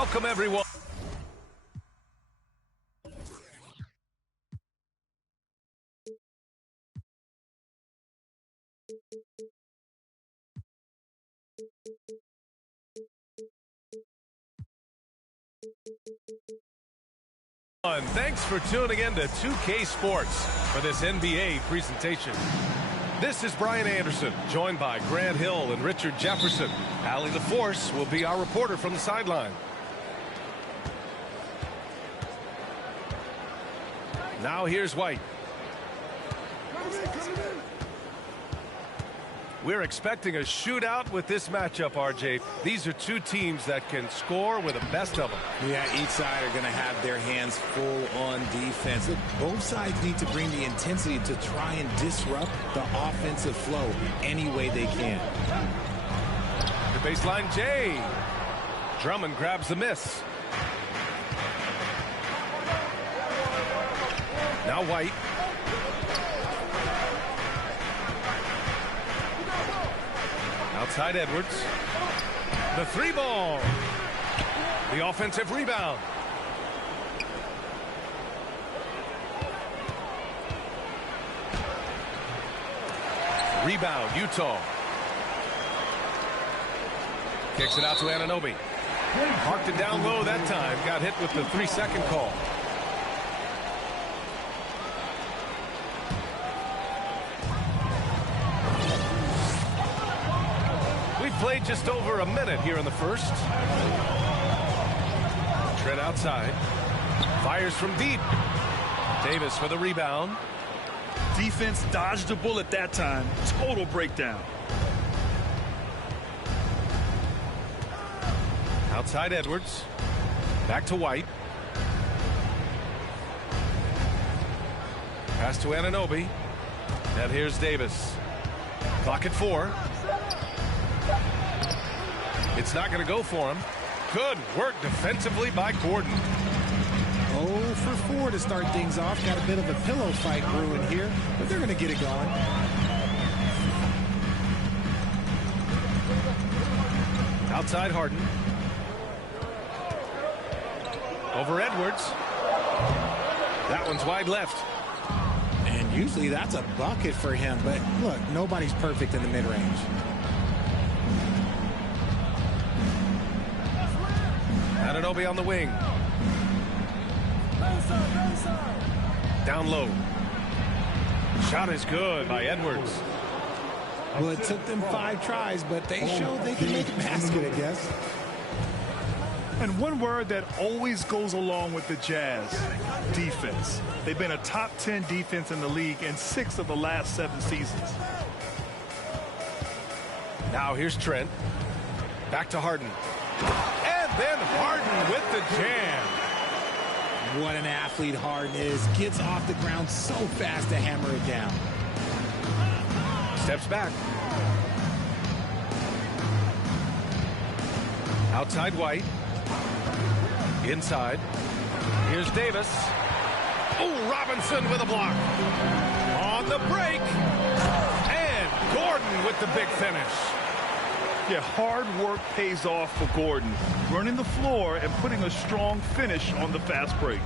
Welcome, everyone. Thanks for tuning in to 2K Sports for this NBA presentation. This is Brian Anderson, joined by Grant Hill and Richard Jefferson. Allie LaForce will be our reporter from the sideline. Now here's White. We're expecting a shootout with this matchup, RJ. These are two teams that can score with the best of them. Yeah, each side are going to have their hands full on defense. Look, both sides need to bring the intensity to try and disrupt the offensive flow any way they can. The baseline, Jay. Drummond grabs the miss. Now White. Outside Edwards. The three ball. The offensive rebound. Rebound, Utah. Kicks it out to Anunoby. Parked it down low that time. Got hit with the 3-second call. Played just over a minute here in the first. Trent outside. Fires from deep. Davis for the rebound. Defense dodged the bullet that time. Total breakdown. Outside Edwards. Back to White. Pass to Anunoby. And here's Davis. Clock at 4. It's not going to go for him. Good work defensively by Gordon. 0 for 4 to start things off. Got a bit of a pillow fight brewing here, but they're going to get it going. Outside Harden. Over Edwards. That one's wide left. And usually that's a bucket for him, but look, nobody's perfect in the mid-range. Anunoby on the wing. Down low. Shot is good by Edwards. Well, it took them 5 tries, but they showed they can make a basket, I guess. And one word that always goes along with the Jazz: defense. They've been a top 10 defense in the league in 6 of the last 7 seasons. Now here's Trent. Back to Harden. Then Harden with the jam. What an athlete Harden is. Gets off the ground so fast to hammer it down. Steps back. Outside White. Inside. Here's Davis. Oh, Robinson with a block. On the break. And Gordon with the big finish. Yeah, hard work pays off for Gordon, running the floor and putting a strong finish on the fast break.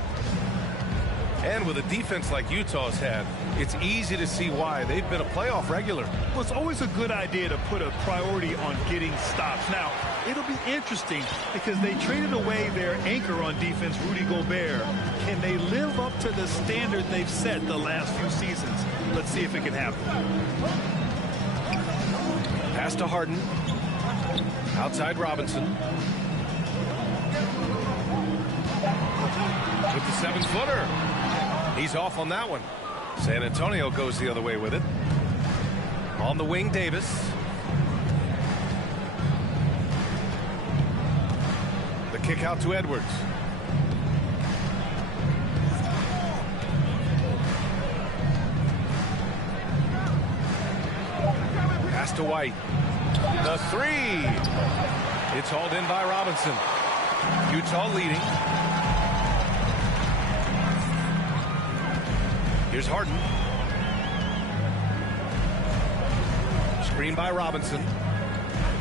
And with a defense like Utah's had, it's easy to see why they've been a playoff regular. Well, it's always a good idea to put a priority on getting stops. Now, it'll be interesting because they traded away their anchor on defense, Rudy Gobert. Can they live up to the standard they've set the last few seasons? Let's see if it can happen. Pass to Harden. Outside Robinson. With the 7-footer. He's off on that one. San Antonio goes the other way with it. On the wing, Davis. The kick out to Edwards. Pass to White. The 3. It's hauled in by Robinson. Utah leading. Here's Harden. Screen by Robinson.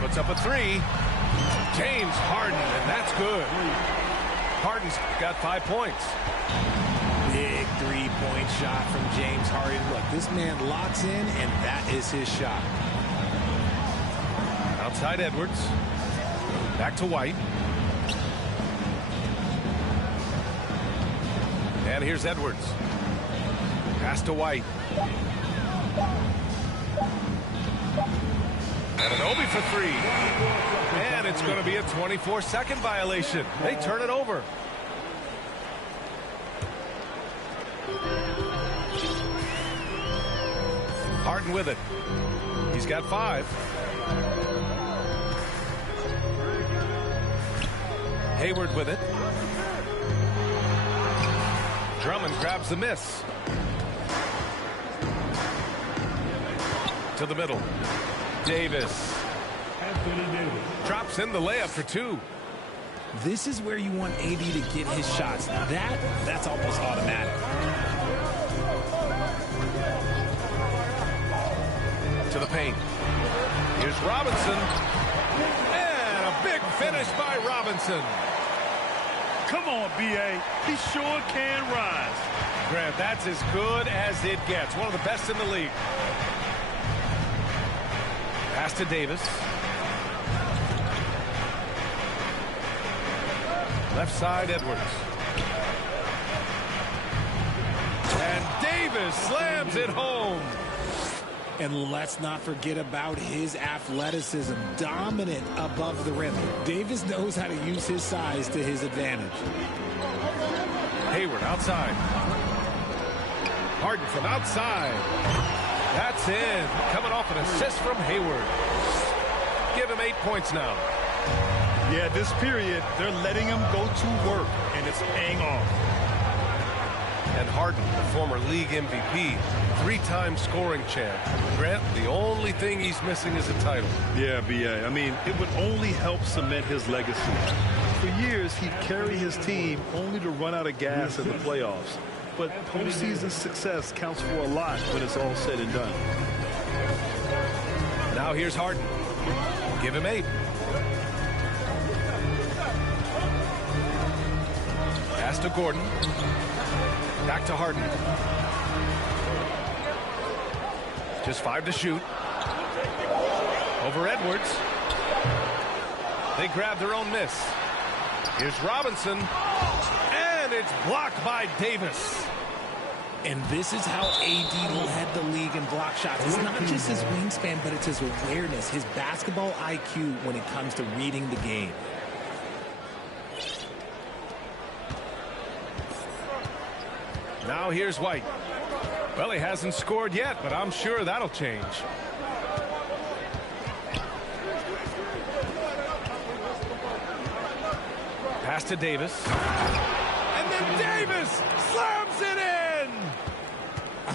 Puts up a 3. James Harden, and that's good. Harden's got 5 points. Big three-point shot from James Harden. Look, this man locks in, and that is his shot. Outside Edwards. Back to White. And here's Edwards. Pass to White. And an Obi for 3. And it's going to be a 24-second violation. They turn it over. Harden with it. He's got 5. Hayward with it. Drummond grabs the miss. To the middle. Davis. Drops in the layup for 2. This is where you want AD to get his shots. That's almost automatic. To the paint. Here's Robinson. And a big finish by Robinson. Come on, BA. He sure can rise. Grant, that's as good as it gets. One of the best in the league. Pass to Davis. Left side, Edwards. And Davis slams it home. And let's not forget about his athleticism. Dominant above the rim. Davis knows how to use his size to his advantage. Hayward outside. Harden from outside. That's in. Coming off an assist from Hayward. Give him 8 points now. Yeah, this period, they're letting him go to work, and it's paying off. And Harden, the former league MVP, 3-time scoring champ. Grant, the only thing he's missing is a title. Yeah, BA. I mean, it would only help cement his legacy. For years, he'd carry his team only to run out of gas in the playoffs. But postseason success counts for a lot when it's all said and done. Now here's Harden. Give him 8. Pass to Gordon. Back to Harden. Just 5 to shoot. Over Edwards. They grab their own miss. Here's Robinson. And it's blocked by Davis. And this is how AD led the league in block shots. It's not just his wingspan, but it's his awareness, his basketball IQ when it comes to reading the game. Now here's White. Well, he hasn't scored yet, but I'm sure that'll change. Pass to Davis. And then Davis slams it in!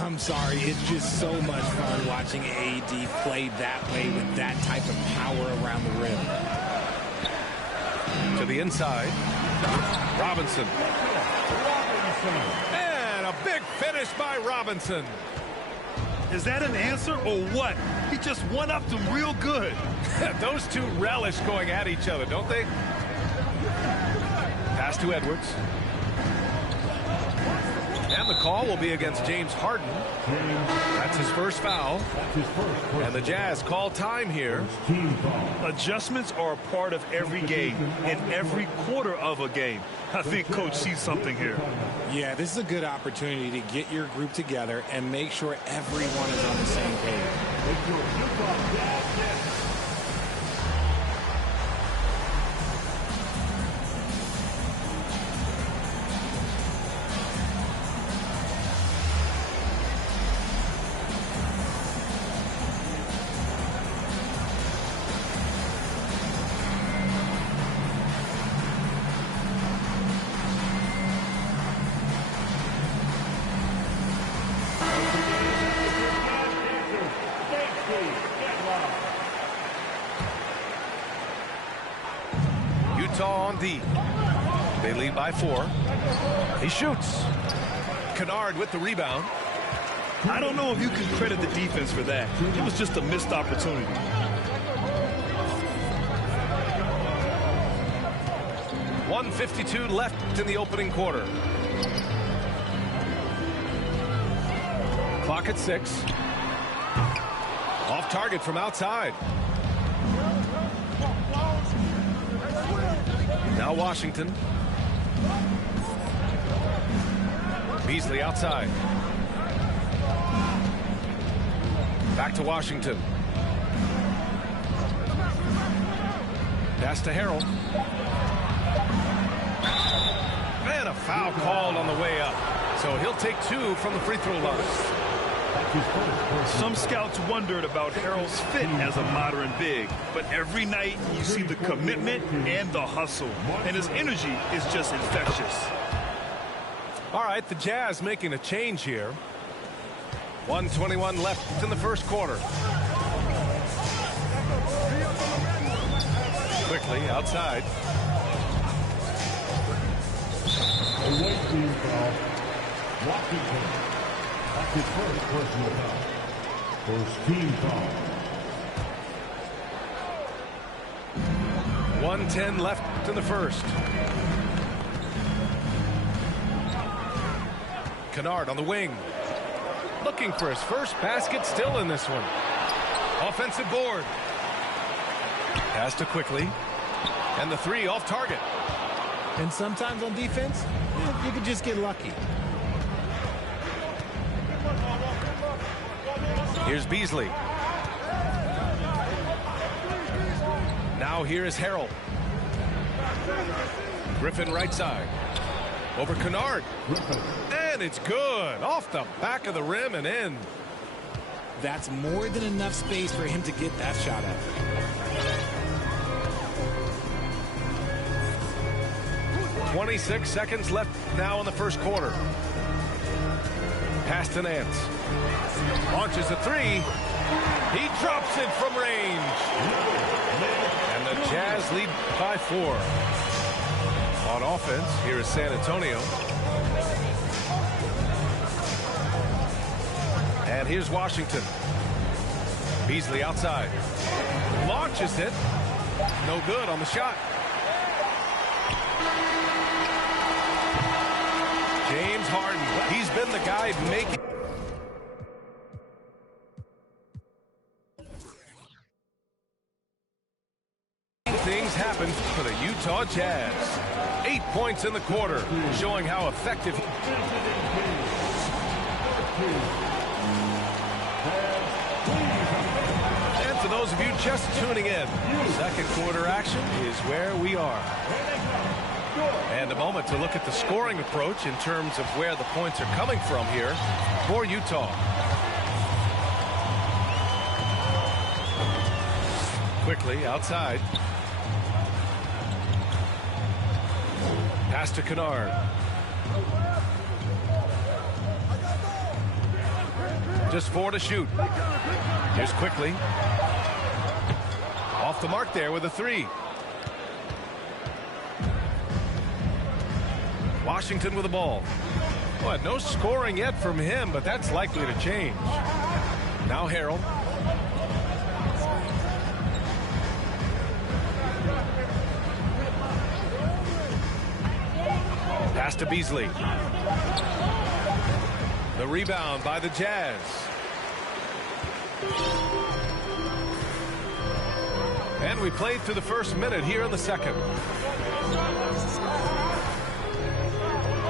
I'm sorry, it's just so much fun watching AD play that way with that type of power around the rim. To the inside. Robinson. And a big finish by Robinson. Is that an answer or what? He just one-upped him real good. Those two relish going at each other, don't they? Pass to Edwards. And the call will be against James Harden. That's his first foul. And the Jazz call time here. Adjustments are a part of every game and every quarter of a game. I think Coach sees something here. Yeah, this is a good opportunity to get your group together and make sure everyone is on the same page. On D. They lead by 4. He shoots. Kennard with the rebound. I don't know if you can credit the defense for that. It was just a missed opportunity. 1:52 left in the opening quarter. Clock at 6. Off target from outside. Now Washington. Beasley outside. Back to Washington. Pass to Harrell. And a foul called on the way up. So he'll take 2 from the free throw line. Some scouts wondered about Harrell's fit as a modern big, but every night you see the commitment and the hustle, and his energy is just infectious. All right, the Jazz making a change here. 1:21 left in the first quarter. Quickly outside. Away team foul. Washington. That's his first personal foul. First team foul. 1:10 left in the first. Kennard on the wing. Looking for his first basket, still in this one. Offensive board. Pass to Quickly. And the 3 off target. And sometimes on defense, you can just get lucky. Here's Beasley. Now here is Harrell. Griffin right side. Over Kennard. And it's good. Off the back of the rim and in. That's more than enough space for him to get that shot up. .26 seconds left now in the first quarter. Pass to Nance. Launches a 3. He drops it from range. And the Jazz lead by 4. On offense, here is San Antonio. And here's Washington. Beasley outside. Launches it. No good on the shot. James Harden. He's been the guy making things happen for the Utah Jazz. 8 points in the quarter, showing how effective. And for those of you just tuning in, second quarter action is where we are. And a moment to look at the scoring approach in terms of where the points are coming from here for Utah. Quickly outside. Pass to Kennard. Just 4 to shoot. Here's Quickly. Off the mark there with a 3. Washington with the ball. Well, no scoring yet from him, but that's likely to change. Now Harrell. Pass to Beasley. The rebound by the Jazz. And we played through the first minute here in the second.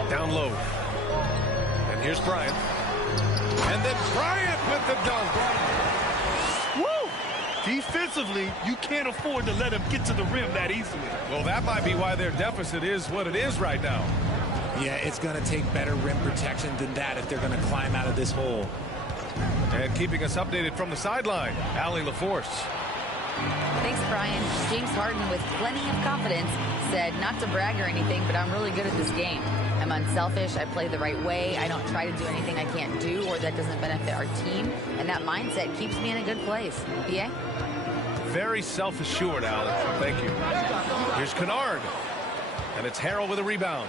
Down low. And here's Bryant. And then Bryant with the dunk. Woo! Defensively, you can't afford to let him get to the rim that easily. Well, that might be why their deficit is what it is right now. Yeah, it's going to take better rim protection than that if they're going to climb out of this hole. And keeping us updated from the sideline, Allie LaForce. Thanks, Brian. James Harden, with plenty of confidence, said not to brag or anything, but I'm really good at this game. I'm unselfish. I play the right way. I don't try to do anything I can't do or that doesn't benefit our team. And that mindset keeps me in a good place. BA? Very self-assured, Allie. Thank you. Here's Kennard. And it's Harrell with a rebound.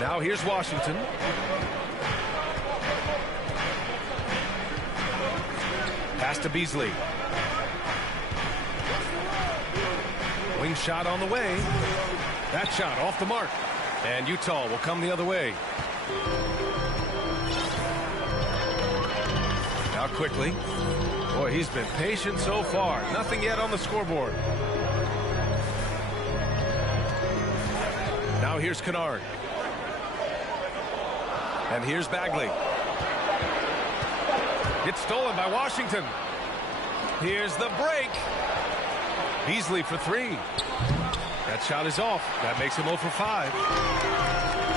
Now here's Washington. Pass to Beasley. shot on the way. That shot off the mark. And Utah will come the other way. Now quickly. Boy, he's been patient so far. Nothing yet on the scoreboard. Now here's Kennard. And here's Bagley. It's stolen by Washington. Here's the break. Beasley for three. That shot is off. That makes him 0 for 5.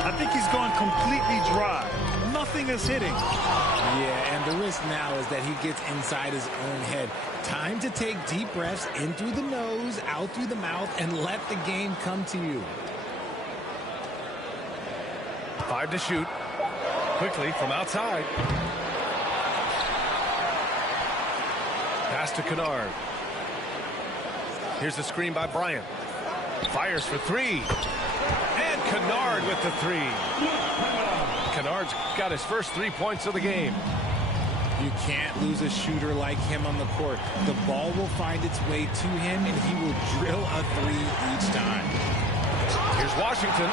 I think he's gone completely dry. Nothing is hitting. Yeah, and the risk now is that he gets inside his own head. Time to take deep breaths in through the nose, out through the mouth, and let the game come to you. 5 to shoot. Quickly from outside. Pass to Kennard. Here's the screen by Bryant. Fires for three. And Kennard with the three. Kennard's got his first 3 points of the game. You can't lose a shooter like him on the court. The ball will find its way to him, and he will drill a three each time. Here's Washington.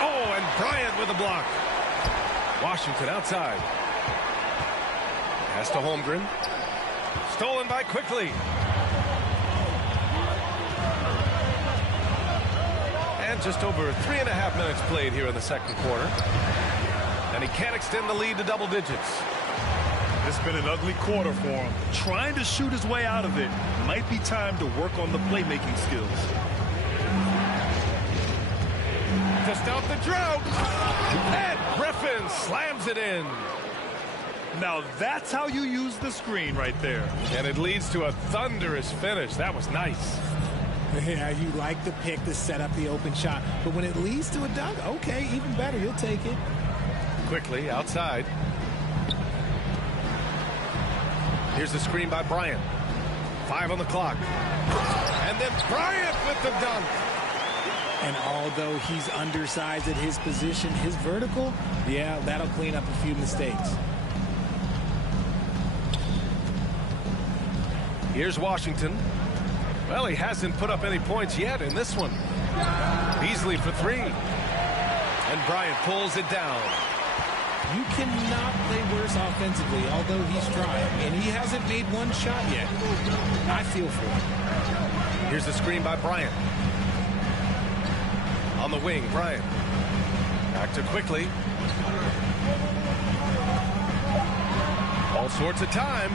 Oh, and Bryant with a block. Washington outside. Pass to Holmgren. Stolen by Quickly. And just over 3.5 minutes played here in the second quarter. And he can't extend the lead to double digits. It's been an ugly quarter for him. Trying to shoot his way out of it. Might be time to work on the playmaking skills. To stop the drought. And Griffin slams it in. Now that's how you use the screen right there. And it leads to a thunderous finish. That was nice. Yeah, you like the pick to set up the open shot. But when it leads to a dunk, okay, even better. You'll take it. Quickly outside. Here's the screen by Bryant. 5 on the clock. And then Bryant with the dunk. And although he's undersized at his position, his vertical, yeah, that'll clean up a few mistakes. Here's Washington. Well, he hasn't put up any points yet in this one. Beasley for three. And Bryant pulls it down. You cannot play worse offensively, although he's trying. And he hasn't made one shot yet. I feel for him. Here's the screen by Bryant. On the wing, Bryant. Back to Quickly. All sorts of time.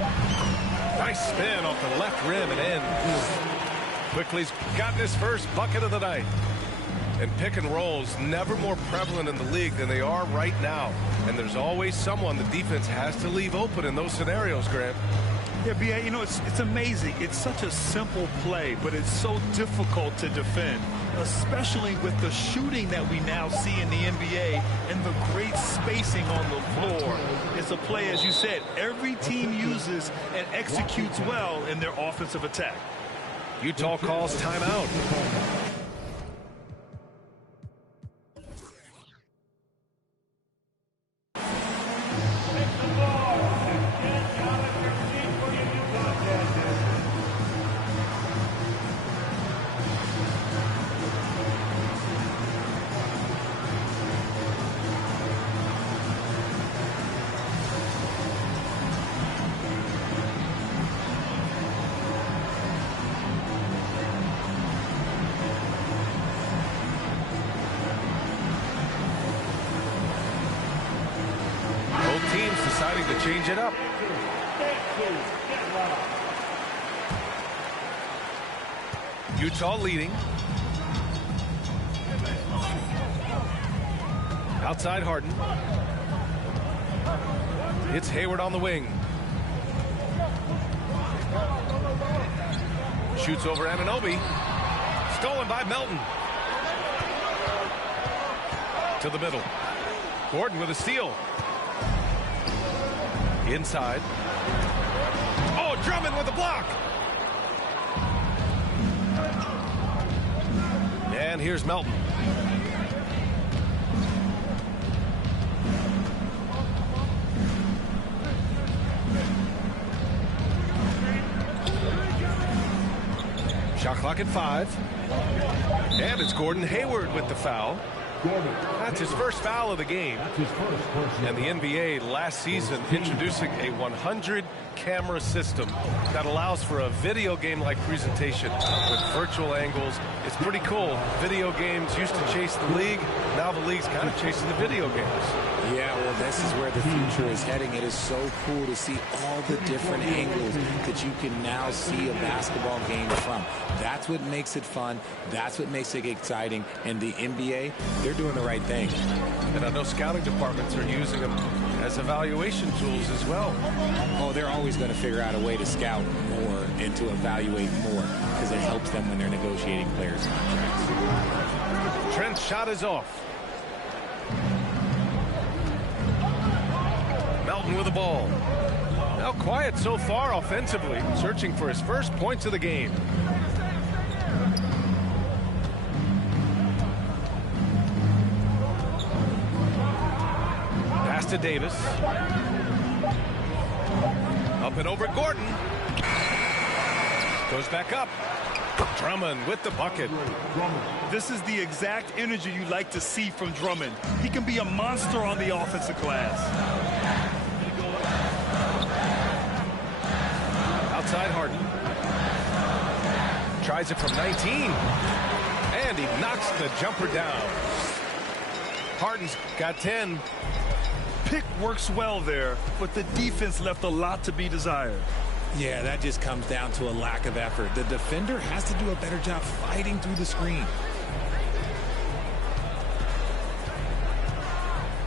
Nice spin off the left rim and in. Quickly's gotten his first bucket of the night. And pick and rolls never more prevalent in the league than they are right now. And there's always someone the defense has to leave open in those scenarios, Grant. Yeah, B.A., you know, it's amazing. It's such a simple play, but it's so difficult to defend, especially with the shooting that we now see in the NBA and the great spacing on the floor. It's a play, as you said, every team uses and executes well in their offensive attack. Utah calls timeout. Deciding to change it up. Utah leading. Outside Harden. It's Hayward on the wing. Shoots over Anunoby. Stolen by Melton. To the middle. Gordon with a steal. Inside. Oh, Drummond with the block. And here's Melton. Shot clock at 5. And it's Gordon Hayward with the foul. That's his first foul of the game. And the NBA last season introducing a 100-camera system that allows for a video game-like presentation with virtual angles. It's pretty cool. Video games used to chase the league. Now the league's kind of chasing the video games. Yeah, well, this is where the future is heading. It is so cool to see all the different angles that you can now see a basketball game from. That's what makes it fun. That's what makes it exciting. And the NBA, they're doing the right thing. And I know scouting departments are using them as evaluation tools as well. Oh, they're always going to figure out a way to scout more and to evaluate more because it helps them when they're negotiating players' contracts. Trent's shot is off. Melton with the ball. Now quiet so far offensively, searching for his first points of the game. Pass to Davis. Up and over Gordon. Goes back up. Drummond with the bucket. This is the exact energy you like to see from Drummond. He can be a monster on the offensive glass. Outside Harden. Tries it from 19. And he knocks the jumper down. Harden's got 10. Pick works well there, but the defense left a lot to be desired. Yeah, that just comes down to a lack of effort. The defender has to do a better job fighting through the screen.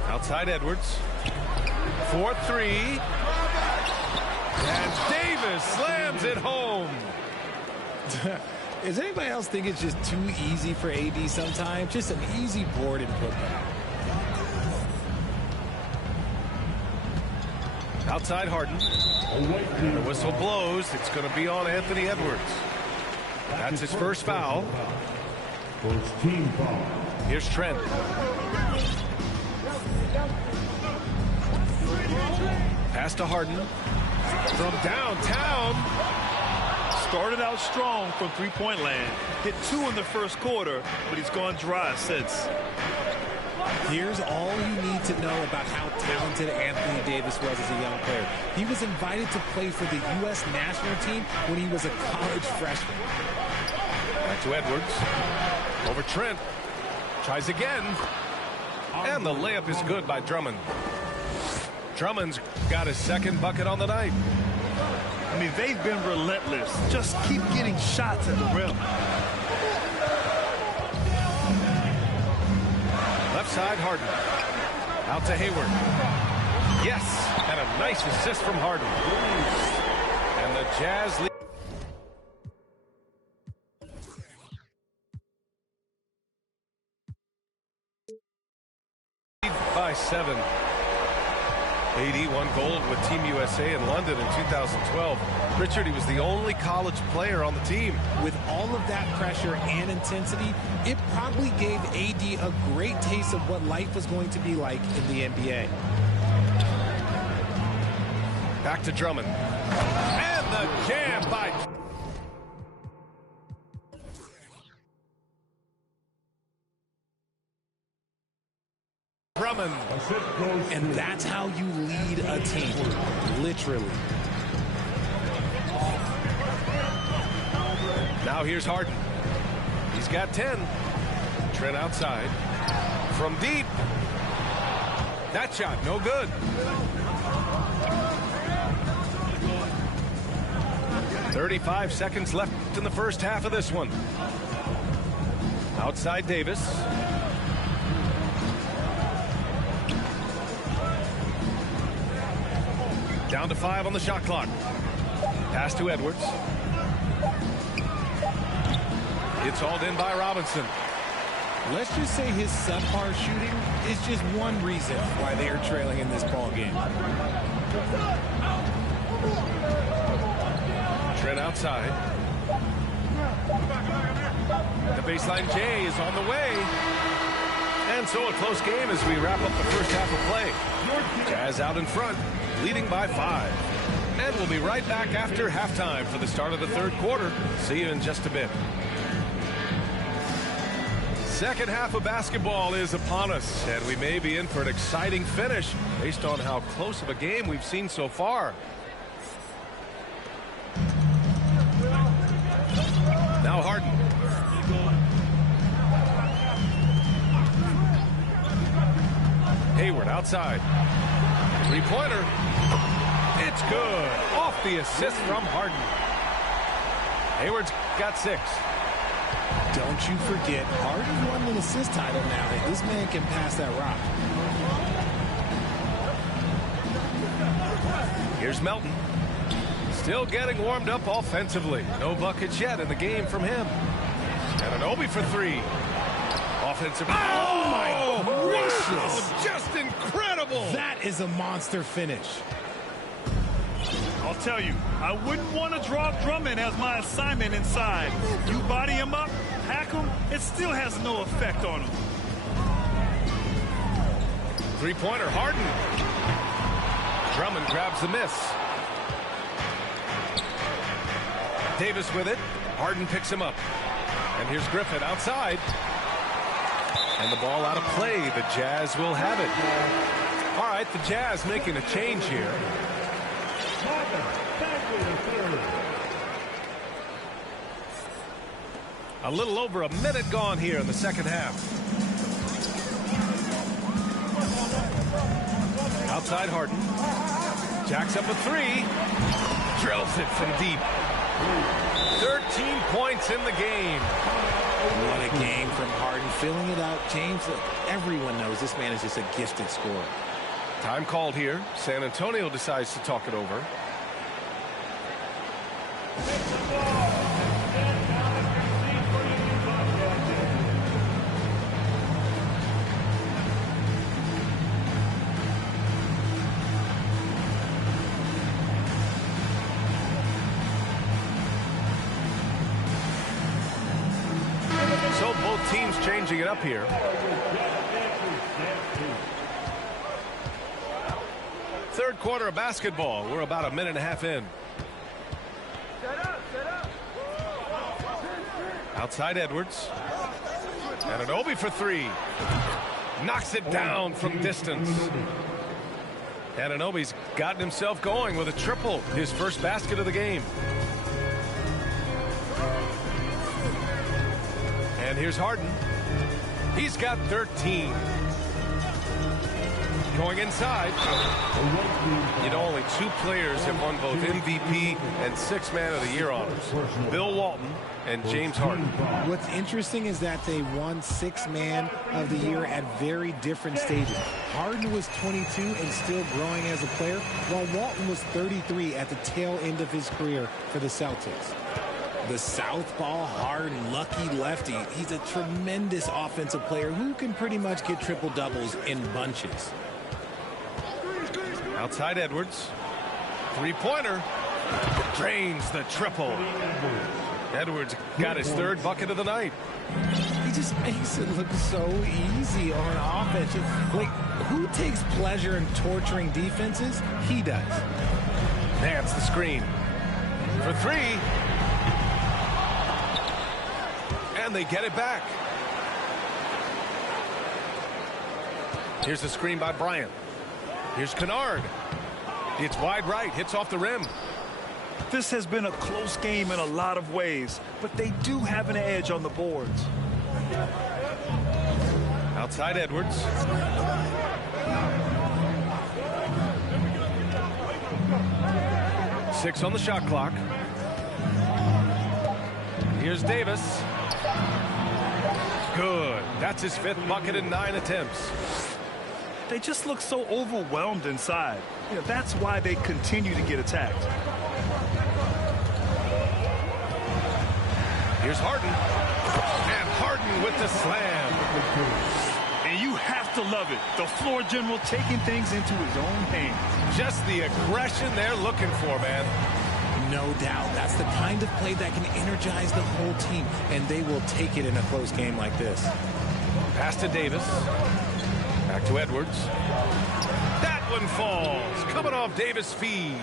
Outside Edwards. 4-3. And Davis slams it home. Does anybody else think it's just too easy for AD sometimes? Just an easy board and putback. Outside Harden. The whistle blows. It's going to be on Anthony Edwards. That's his first foul. First team foul. Here's Trent. Pass to Harden. From downtown. Started out strong from three-point land. Hit 2 in the first quarter, but he's gone dry since. Here's all you need to know about how talented Anthony Davis was as a young player. He was invited to play for the U.S. national team when he was a college freshman. Back to Edwards. Over Trent. Tries again. And the layup is good by Drummond. Drummond's got his second bucket on the night. I mean, they've been relentless. Just keep getting shots at the rim. Left side, Harden. Out to Hayward. Yes, and a nice assist from Harden. And the Jazz lead by 7. AD won gold with Team USA in London in 2012. Richard, he was the only college player on the team. With all of that pressure and intensity, it probably gave AD a great taste of what life was going to be like in the NBA. Back to Drummond. And the jam by Drummond. And that's how you lead a team, literally. Now here's Harden. He's got 10. Trent outside. From deep. That shot, no good. .35 seconds left in the first half of this one. Outside Davis. Down to 5 on the shot clock. Pass to Edwards. It's hauled in by Robinson. Let's just say his subpar shooting is just one reason why they are trailing in this ball game. Trent outside. The baseline J is on the way. And so a close game as we wrap up the first half of play. Jazz out in front, leading by 5. And we'll be right back after halftime for the start of the third quarter. See you in just a bit. Second half of basketball is upon us, and we may be in for an exciting finish based on how close of a game we've seen so far. Now Harden. Hayward outside. Three-pointer. It's good. Off the assist from Harden. Hayward's got 6. Don't you forget, Harden won an assist title now, and this man can pass that rock. Here's Melton. Still getting warmed up offensively. No buckets yet in the game from him. And Anunoby for 3. Offensive. Oh, my gracious. Wow, just incredible. That is a monster finish. I'll tell you, I wouldn't want to draw Drummond as my assignment inside. You body him up, hack him, it still has no effect on him. Three-pointer, Harden. Drummond grabs the miss. Davis with it. Harden picks him up. And here's Griffin outside. And the ball out of play. The Jazz will have it. All right, the Jazz making a change here. A little over a minute gone here in the second half. Outside Harden. Jacks up a 3. Drills it from deep. 13 points in the game. What a game from Harden. Filling it out. James, look, everyone knows this man is just a gifted scorer. Time called here. San Antonio decides to talk it over. So both teams changing it up here. Third quarter of basketball. We're about a minute and a half in. Outside Edwards. And Anunoby for 3. Knocks it down from distance. And Anunoby's gotten himself going with a triple. His first basket of the game. And here's Harden. He's got 13. Going inside. You know, only 2 players have won both MVP and 6th Man of the Year honors. Bill Walton and James Harden. What's interesting is that they won 6th Man of the Year at very different stages. Harden was 22 and still growing as a player, while Walton was 33 at the tail end of his career for the Celtics. The southpaw Harden, lucky lefty. He's a tremendous offensive player who can pretty much get triple-doubles in bunches. Outside Edwards. Three-pointer. Drains the triple. Edwards got his 3rd bucket of the night. He just makes it look so easy on offense. Like, who takes pleasure in torturing defenses? He does. That's the screen. For 3. And they get it back. Here's the screen by Bryant. Here's Kennard. It's wide right. Hits off the rim. This has been a close game in a lot of ways, but they do have an edge on the boards. Outside Edwards. Six on the shot clock. Here's Davis. Good. That's his 5th bucket in 9 attempts. They just look so overwhelmed inside. You know, that's why they continue to get attacked. Here's Harden. And Harden with the slam. And you have to love it. The floor general taking things into his own hands. Just the aggression they're looking for, man. No doubt. That's the kind of play that can energize the whole team, and they will take it in a close game like this. Pass to Davis. Back to Edwards. That That one falls. Coming off Davis' feed.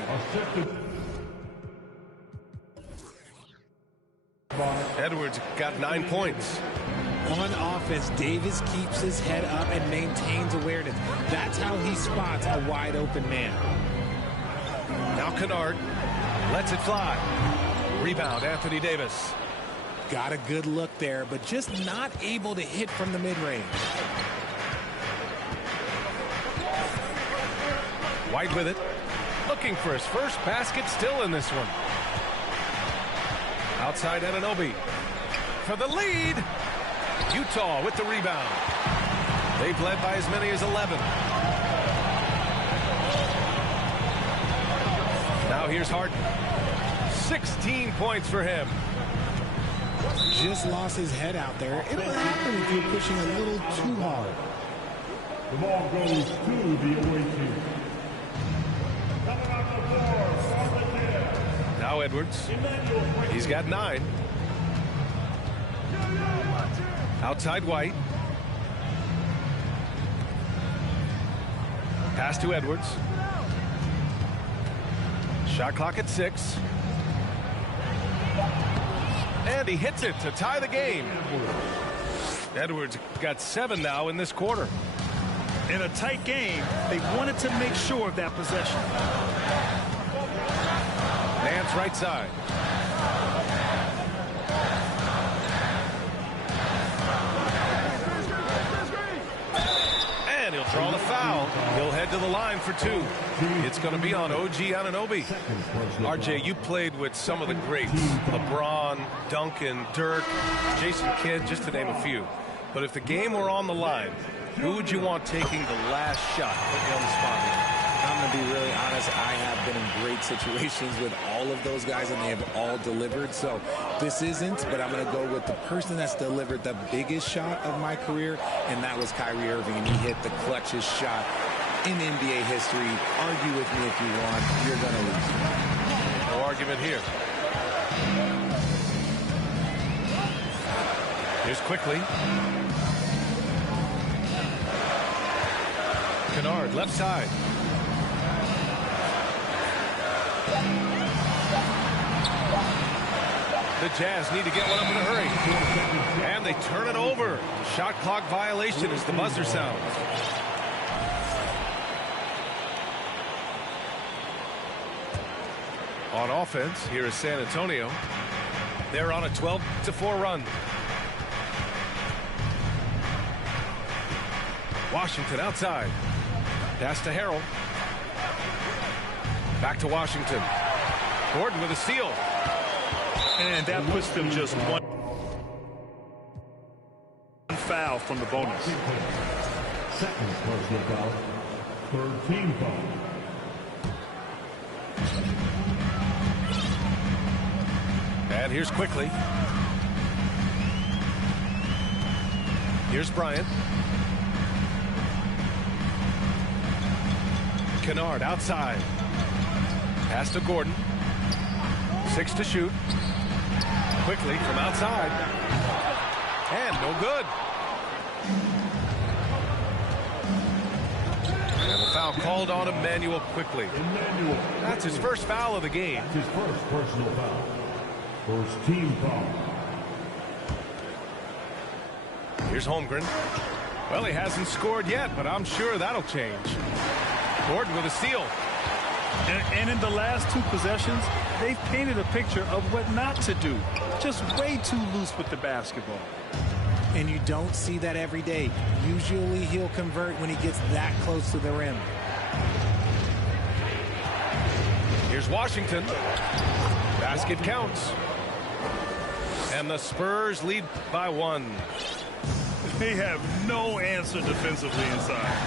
Edwards got 9 points. On offense, Davis keeps his head up and maintains awareness. That's how he spots a wide open man. Now Kennard lets it fly. Rebound, Anthony Davis. Got a good look there, but just not able to hit from the mid-range. White with it. Looking for his first basket, still in this one. Outside Anunoby for the lead. Utah with the rebound. They've led by as many as 11. Now here's Harden. 16 points for him. Just lost his head out there. It'll happen if you're pushing a little too hard. The ball goes to the away team. Now Edwards. He's got 9. Outside White. Pass to Edwards. Shot clock at 6. And he hits it to tie the game. Edwards got 7 now in this quarter. In a tight game, they wanted to make sure of that possession. Nance right side. And he'll draw the foul. He'll head to the line for 2. It's going to be on OG Anunoby. RJ, you played with some of the greats. LeBron, Duncan, Dirk, Jason Kidd, just to name a few. But if the game were on the line, who would you want taking the last shot? Put you on the spot here. I'm going to be really honest. I have been in great situations with all of those guys, and they have all delivered. So this isn't, but I'm going to go with the person that's delivered the biggest shot of my career, and that was Kyrie Irving, and he hit the clutchest shot in NBA history. Argue with me if you want. You're going to lose. No argument here. Here's quickly. Kennard, left side. The Jazz need to get one up in a hurry. And they turn it over. Shot clock violation as the buzzer sounds. On offense, here is San Antonio. They're on a 12-4 run. Washington outside. Pass to Harrell. Back to Washington. Gordon with a steal. And that puts them just one foul from the bonus. Second personal foul. Third team foul. And here's quickly. Here's Bryant. Kennard outside. Pass to Gordon. 6 to shoot. Quickly from outside. And no good. And the foul called on Emmanuel quickly. That's his first foul of the game. His first personal foul. First team foul. Here's Holmgren. Well, he hasn't scored yet, but I'm sure that'll change. Gordon with a steal. And in the last 2 possessions, they've painted a picture of what not to do. Just way too loose with the basketball. And you don't see that every day. Usually he'll convert when he gets that close to the rim. Here's Washington. Basket counts. And the Spurs lead by 1. They have no answer defensively inside.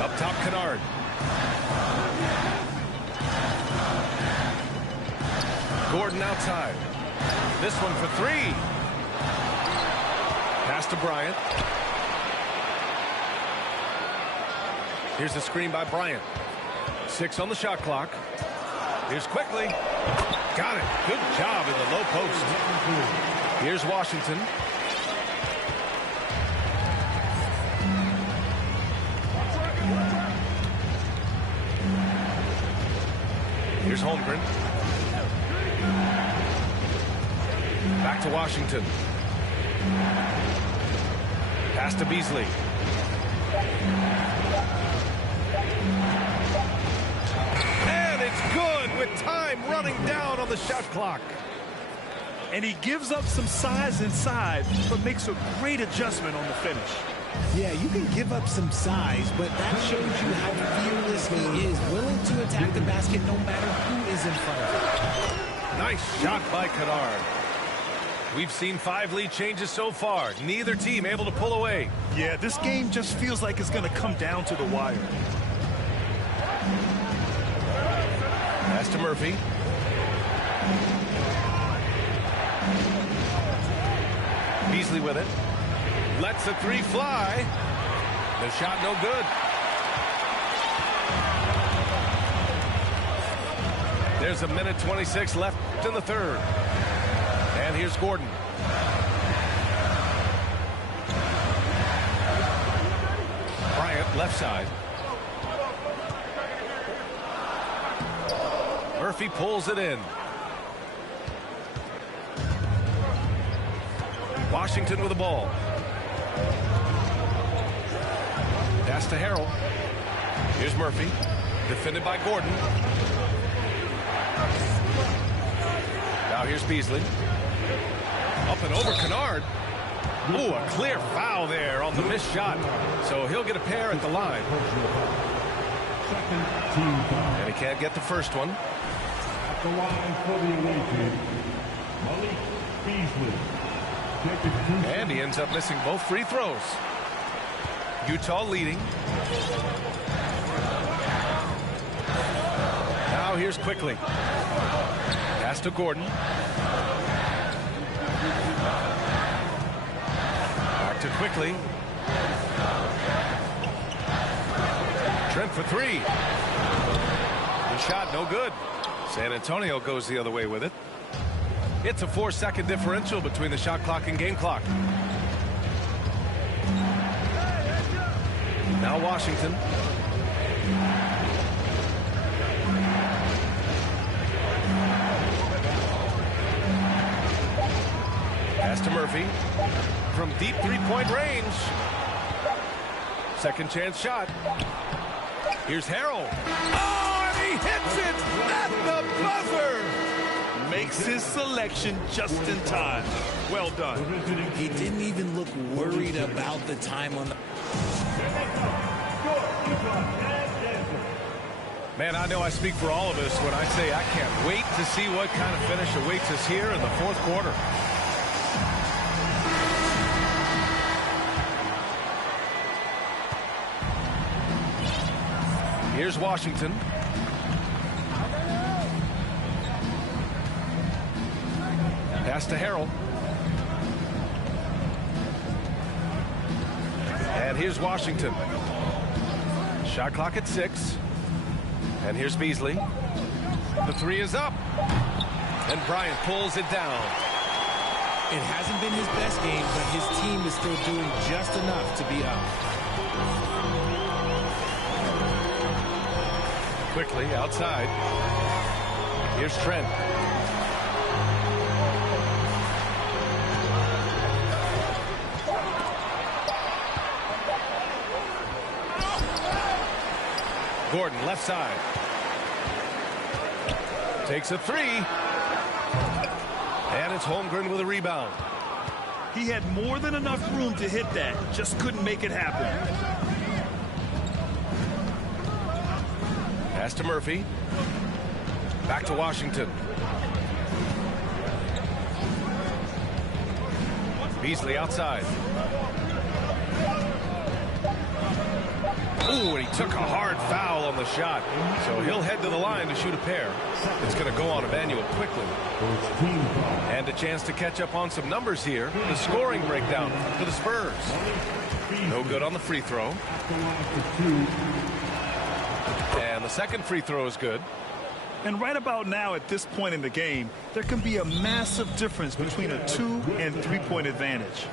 Up top, Kennard. Gordon outside. This one for 3. Pass to Bryant. Here's the screen by Bryant. 6 on the shot clock. Here's quickly. Got it. Good job in the low post. Here's Washington. Here's Holmgren. Back to Washington. Pass to Beasley. And it's good with time running down on the shot clock. And he gives up some size inside, but makes a great adjustment on the finish. Yeah, you can give up some size, but that shows you how fearless he is, willing to attack the basket no matter who is in front of him. Nice shot by Kennard. We've seen 5 lead changes so far. Neither team able to pull away. Yeah, this game just feels like it's going to come down to the wire. Pass to Murphy. Beasley with it. Lets the 3 fly. The shot no good. There's a minute 26 left in the third. And here's Gordon. Bryant left side. Murphy pulls it in. Washington with the ball. Pass to Harrell. Here's Murphy. Defended by Gordon. Now here's Beasley. Up and over Kennard. Ooh, a clear foul there on the missed shot. So he'll get a pair at the line. And he can't get the first one. At the line for the away team, Malik Beasley. And he ends up missing both free throws. Utah leading. Now here's Quickly. Pass to Gordon. Back to Quickly. Trent for 3. The shot no good. San Antonio goes the other way with it. It's a 4-second differential between the shot clock and game clock. Now Washington. Pass to Murphy. From deep three-point range. Second chance shot. Here's Harrell. Oh, and he hits it at the buzzer. Makes his selection just in time. Well done. He didn't even look worried about the time on the... Man, I know I speak for all of us when I say I can't wait to see what kind of finish awaits us here in the fourth quarter. Here's Washington. Pass to Harrell. And here's Washington. Shot clock at 6. And here's Beasley. The 3 is up. And Bryant pulls it down. It hasn't been his best game, but his team is still doing just enough to be up. Quickly outside. Here's Trent. Gordon left side. Takes a 3. And it's Holmgren with a rebound. He had more than enough room to hit that. Just couldn't make it happen. Pass to Murphy. Back to Washington. Beasley outside. Ooh, and he took a hard foul on the shot. So he'll head to the line to shoot a pair. It's going to go on Emmanuel quickly. And a chance to catch up on some numbers here. The scoring breakdown for the Spurs. No good on the free throw. And the second free throw is good. And right about now, at this point in the game, there can be a massive difference between a 2- and 3-point advantage.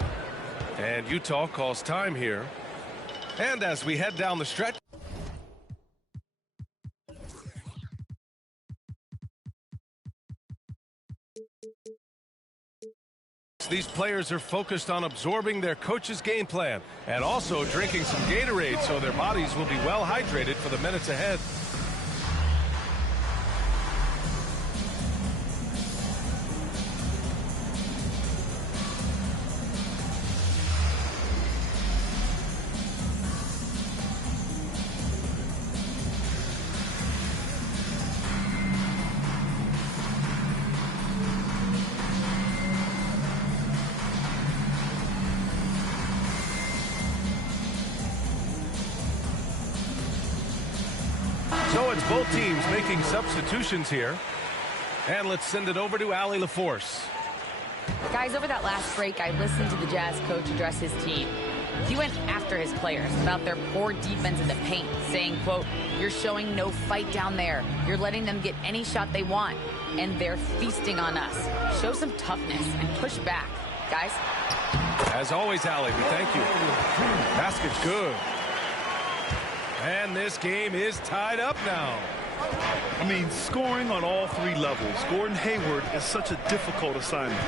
And Utah calls time here. And as we head down the stretch, These players are focused on absorbing their coach's game plan and also drinking some Gatorade so their bodies will be well hydrated for the minutes ahead. So it's both teams making substitutions here. And let's send it over to Allie LaForce. Guys, over that last break, I listened to the Jazz coach address his team. He went after his players about their poor defense in the paint, saying, quote, "You're showing no fight down there. You're letting them get any shot they want, and they're feasting on us. Show some toughness and push back." Guys? As always, Allie, we thank you. Basket good. And this game is tied up now. I mean, scoring on all three levels. Gordon Hayward is such a difficult assignment.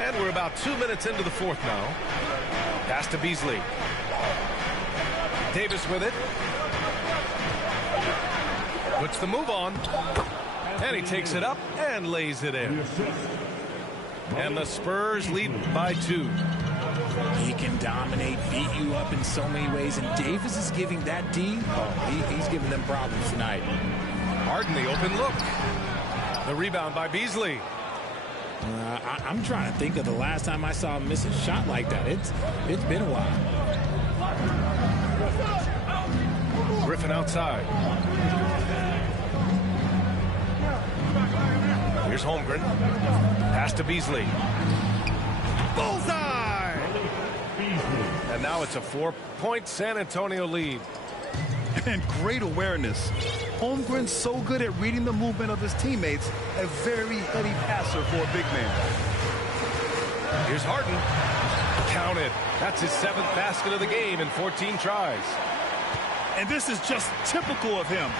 And we're about 2 minutes into the fourth now. Pass to Beasley. Davis with it. Puts the move on. And he takes it up and lays it in. And the Spurs lead by 2. He can dominate, beat you up in so many ways, and Davis is giving that D. He's giving them problems tonight. Harden, the open look. The rebound by Beasley. I'm trying to think of the last time I saw him miss a shot like that. It's been a while. Griffin outside. Here's Holmgren. Pass to Beasley. Bullseye! And now it's a 4-point San Antonio lead. And great awareness. Holmgren's so good at reading the movement of his teammates. A very heady passer for a big man. Here's Harden. Counted. That's his 7th basket of the game in 14 tries. And this is just typical of him.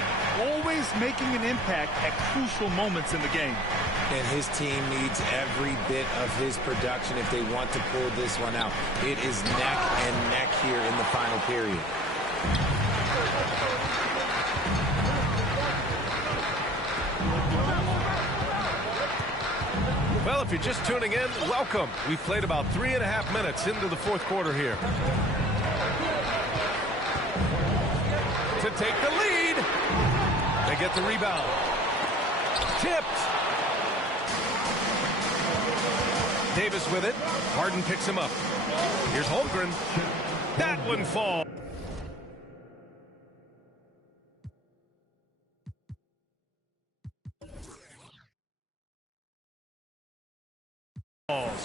Always making an impact at crucial moments in the game. And his team needs every bit of his production if they want to pull this one out. It is neck and neck here in the final period. Well, if you're just tuning in, welcome. We've played about 3.5 minutes into the fourth quarter here. To take the lead. They get the rebound. Tipped. Davis with it. Harden picks him up. Here's Holmgren. That one falls.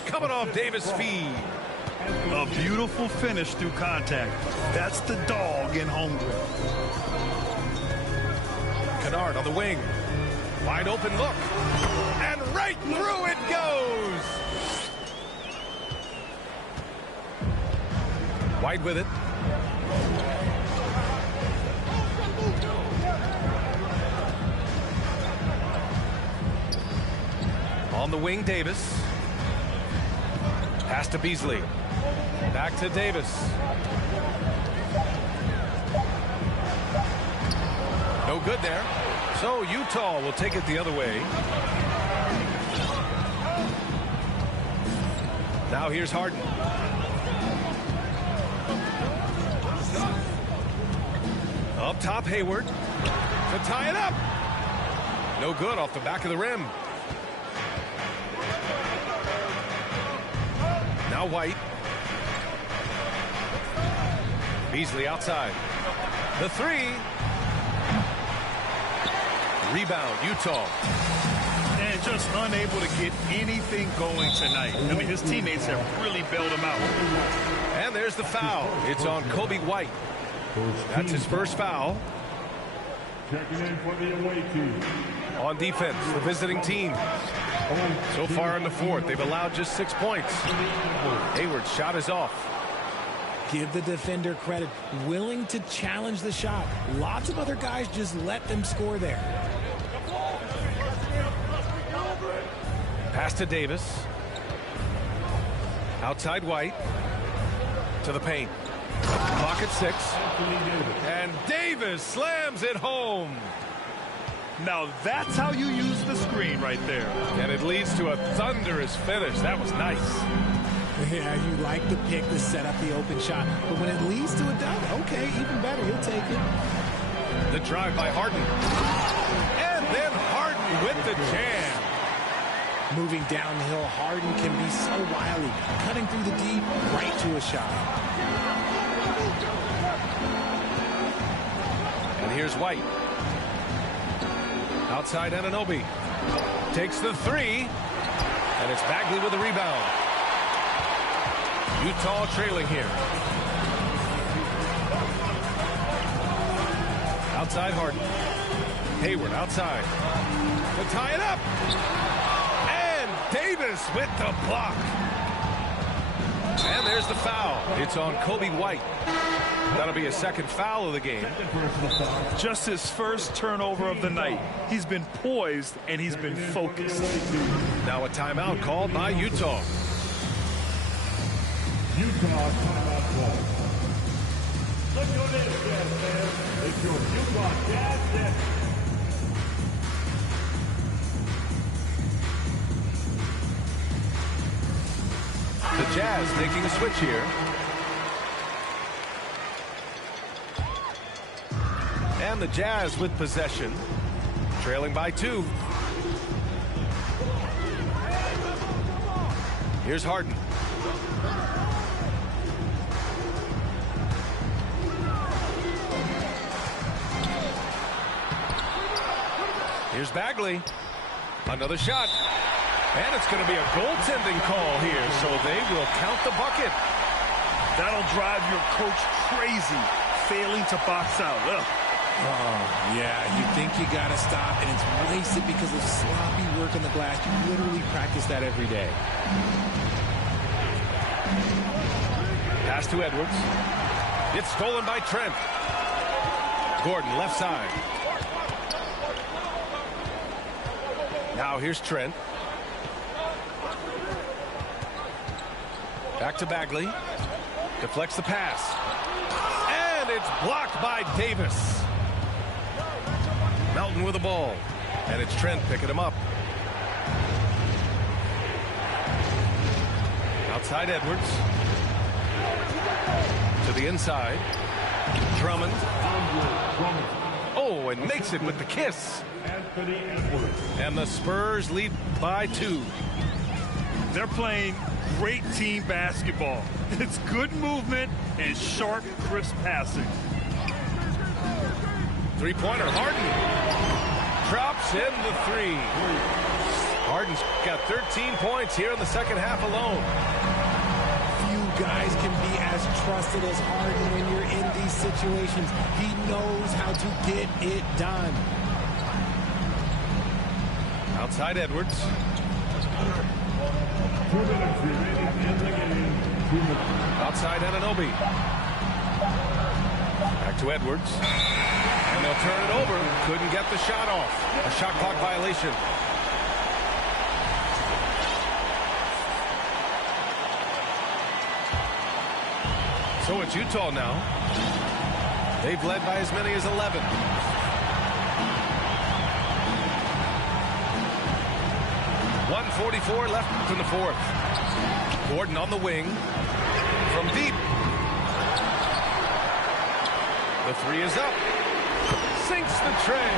Coming off Davis' feed. A beautiful finish through contact. That's the dog in Holmgren. Kennard on the wing. Wide open look. And right through it goes. White with it. On the wing, Davis. Pass to Beasley. Back to Davis. No good there. So Utah will take it the other way. Now here's Harden. Up top, Hayward. To tie it up. No good off the back of the rim. Now White. Beasley outside. The three. Rebound, Utah. And just unable to get anything going tonight. I mean, his teammates have really bailed him out. And there's the foul. It's on Kobe White. That's his first foul. Checking in for the away team. On defense, the visiting team. So far in the fourth, they've allowed just 6 points. Hayward's shot is off. Give the defender credit. Willing to challenge the shot. Lots of other guys just let them score there. Pass to Davis. Outside White. To the paint. Clock at 6. And Davis slams it home. Now that's how you use the screen right there. And it leads to a thunderous finish. That was nice. Yeah, you like the pick to set up the open shot. But when it leads to a dunk, okay, even better. He'll take it. The drive by Harden. And then Harden with the jam. Moving downhill, Harden can be so wily. Cutting through the deep, right to a shot. And here's White. Outside Anunoby. Takes the 3. And it's Bagley with the rebound. Utah trailing here. Outside Harden. Hayward outside. To tie it up. And Davis with the block. And there's the foul. It's on Kobe White. That'll be a second foul of the game. Just his first turnover of the night. He's been poised and he's been focused. Now a timeout called by Utah. Utah timeout call. Look your name, Jazz fans. It's your Utah Jazz Jazz. The Jazz making a switch here. And the Jazz with possession. Trailing by 2. Here's Harden. Here's Bagley. Another shot. And it's going to be a goaltending call here, so they will count the bucket. That'll drive your coach crazy, failing to box out. Ugh. Oh, yeah, you think you got to stop, and it's wasted because of sloppy work on the glass. You literally practice that every day. Pass to Edwards. It's stolen by Trent. Gordon, left side. Now here's Trent. Back to Bagley. Deflects the pass. And it's blocked by Davis. Melton with the ball. And it's Trent picking him up. Outside Edwards. To the inside. Drummond. Oh, and makes it with the kiss. And the Spurs lead by 2. They're playing great team basketball. It's good movement and sharp, crisp passing. Three-pointer, Harden. Drops in the 3. Harden's got 13 points here in the second half alone. Few guys can be as trusted as Harden when you're in these situations. He knows how to get it done. Outside Edwards. Outside Anunoby. Back to Edwards. And they'll turn it over. Couldn't get the shot off. A shot clock violation. So it's Utah now. They've led by as many as 11. .144 left in the 4th. Gordon on the wing. From deep. The 3 is up. Sinks the tray.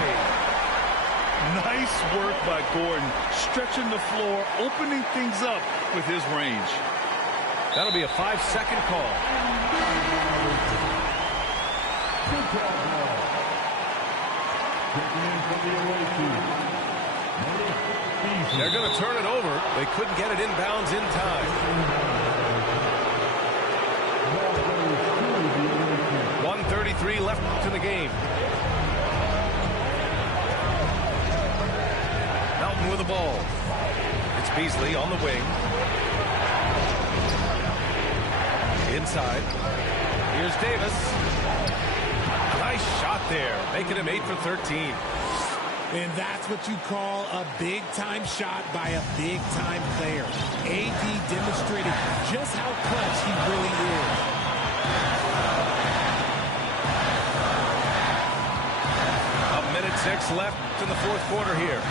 Nice work by Gordon, stretching the floor, opening things up with his range. That'll be a 5-second call. They're going to turn it over. They couldn't get it inbounds in time. 1:33 left to the game. Melton with the ball. It's Beasley on the wing. Inside. Here's Davis. Nice shot there, making him 8 for 13. And that's what you call a big-time shot by a big-time player. AD demonstrated just how clutch he really is. A minute 6 left in the fourth quarter here.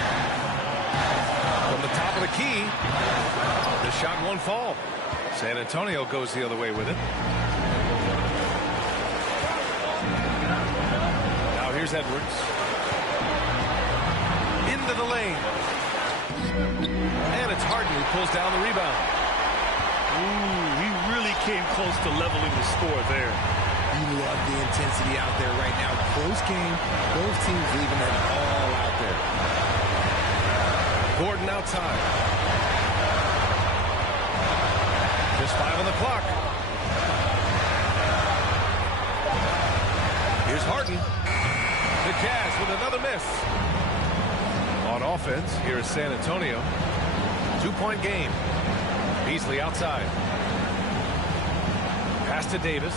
From the top of the key, the shot won't fall. San Antonio goes the other way with it. Now here's Edwards. Into the lane. And it's Harden who pulls down the rebound. Ooh, he really came close to leveling the score there. You love the intensity out there right now. Close game. Both teams leaving it all out there. Gordon outside. Just 5 on the clock. Here's Harden. The Jazz with another miss. On offense, here is San Antonio. 2-point game. Beasley outside. Pass to Davis.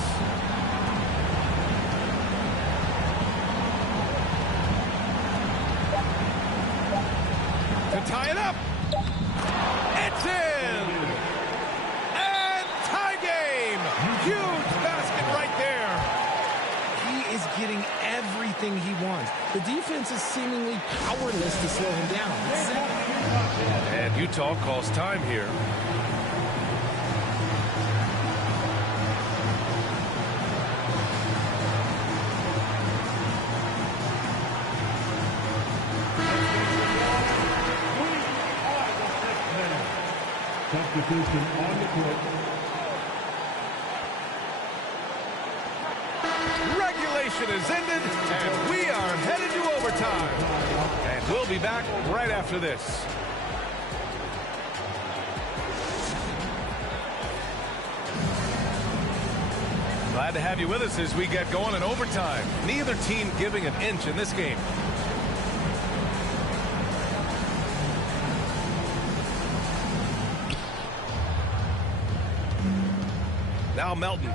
To tie it up. It's in. And tie game. Huge basket right there. He is getting everything he wants. The defense is seemingly powerless to slow him down. And Utah calls time here. Substitution on the court. Regulation is ended, and we are headed to overtime. And we'll be back right after this. Glad to have you with us as we get going in overtime. Neither team giving an inch in this game. Now Melton.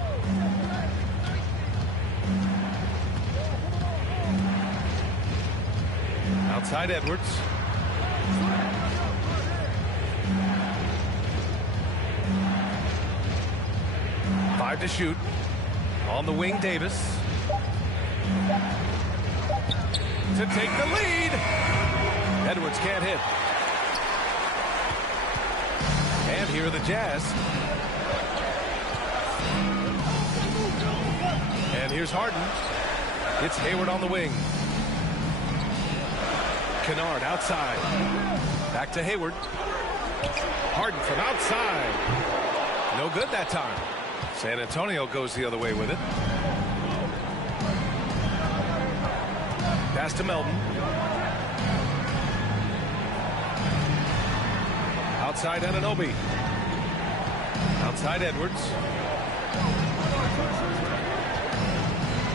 Outside Edwards. Five to shoot. On the wing, Davis. To take the lead. Edwards can't hit. And here are the Jazz. And here's Harden. It's Hayward on the wing. Kennard outside. Back to Hayward. Harden from outside. No good that time. San Antonio goes the other way with it. Pass to Melton. Outside Anunoby. Outside Edwards.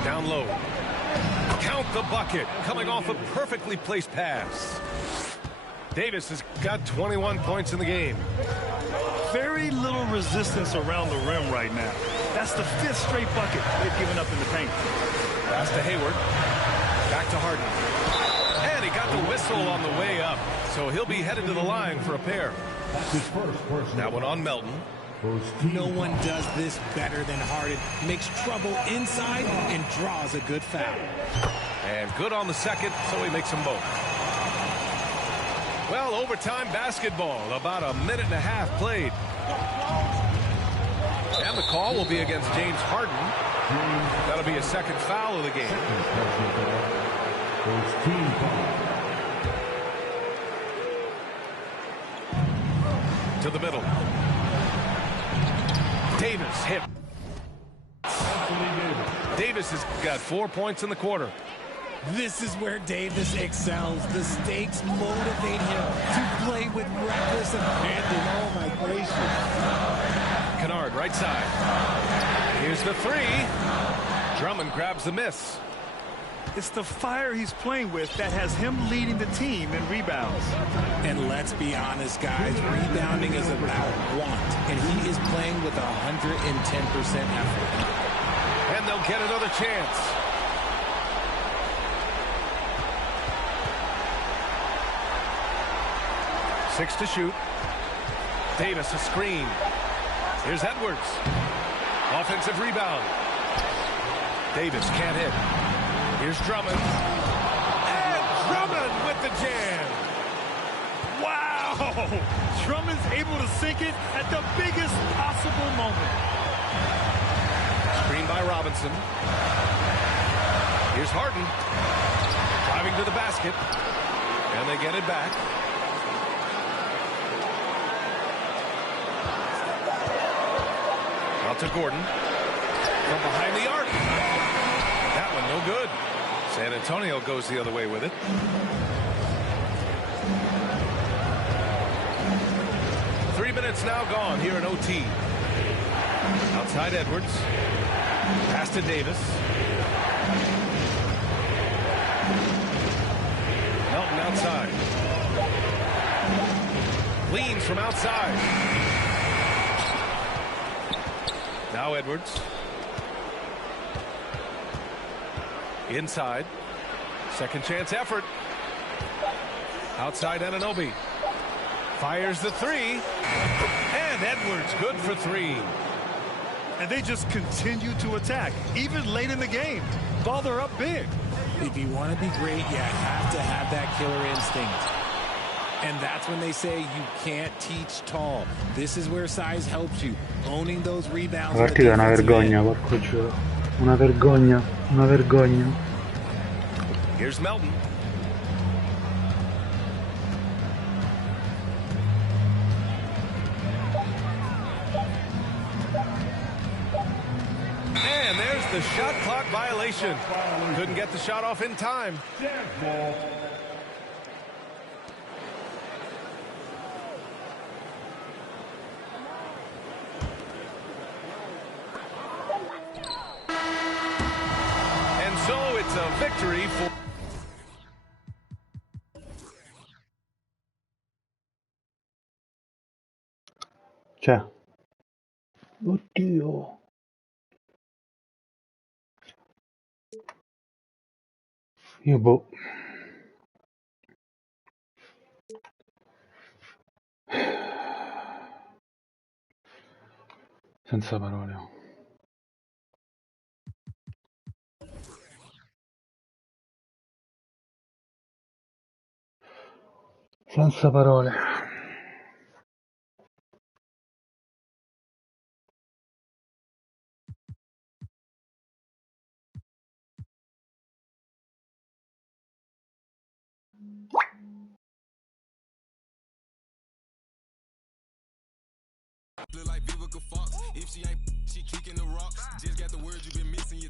Down low. Count the bucket. Coming off a perfectly placed pass. Davis has got 21 points in the game. Very little resistance around the rim right now. That's the 5th straight bucket they've given up in the paint. Pass to Hayward. Back to Harden. And he got the whistle on the way up. So he'll be headed to the line for a pair. That one on Melton. No one does this better than Harden. Makes trouble inside and draws a good foul. And good on the second, so he makes them both. Well, overtime basketball. About a minute and a half played. And the call will be against James Harden. That'll be a second foul of the game. To the middle. Davis hit. Davis has got 4 points in the quarter. This is where Davis excels. The stakes motivate him to play with reckless abandon. Oh, my gracious. Kennard, right side. Here's the three. Drummond grabs the miss. It's the fire he's playing with that has him leading the team in rebounds. And let's be honest, guys, rebounding is about want, and he is playing with 110% effort. get another chance. Six to shoot. Davis a screen. Here's Edwards. Offensive rebound. Davis can't hit. Here's Drummond. And Drummond with the jam. Wow! Drummond's able to sink it at the biggest possible moment. Screen by Robinson. Here's Harden. Driving to the basket. And they get it back. Out to Gordon. From behind the arc. That one no good. San Antonio goes the other way with it. Minutes now gone here in OT. Outside Edwards. Pass to Davis. Melton outside. Leans from outside. Now Edwards. Inside. Second chance effort. Outside Anunoby. Fires the three. And Edwards good for three. And they just continue to attack, even late in the game, while they're up big. If you want to be great, you have to have that killer instinct. And that's when they say you can't teach tall. This is where size helps you. Owning those rebounds. La partita è una vergogna, porco giuro. Una vergogna, una vergogna. Here's Melton. And there's the shot clock violation. Couldn't get the shot off in time. And so it's a victory for... Cioè. Oddio. Io boh. Senza parole. Senza parole. Look like Vivica Fox. If she ain't, she kicking the rocks. Just got the words you been missing.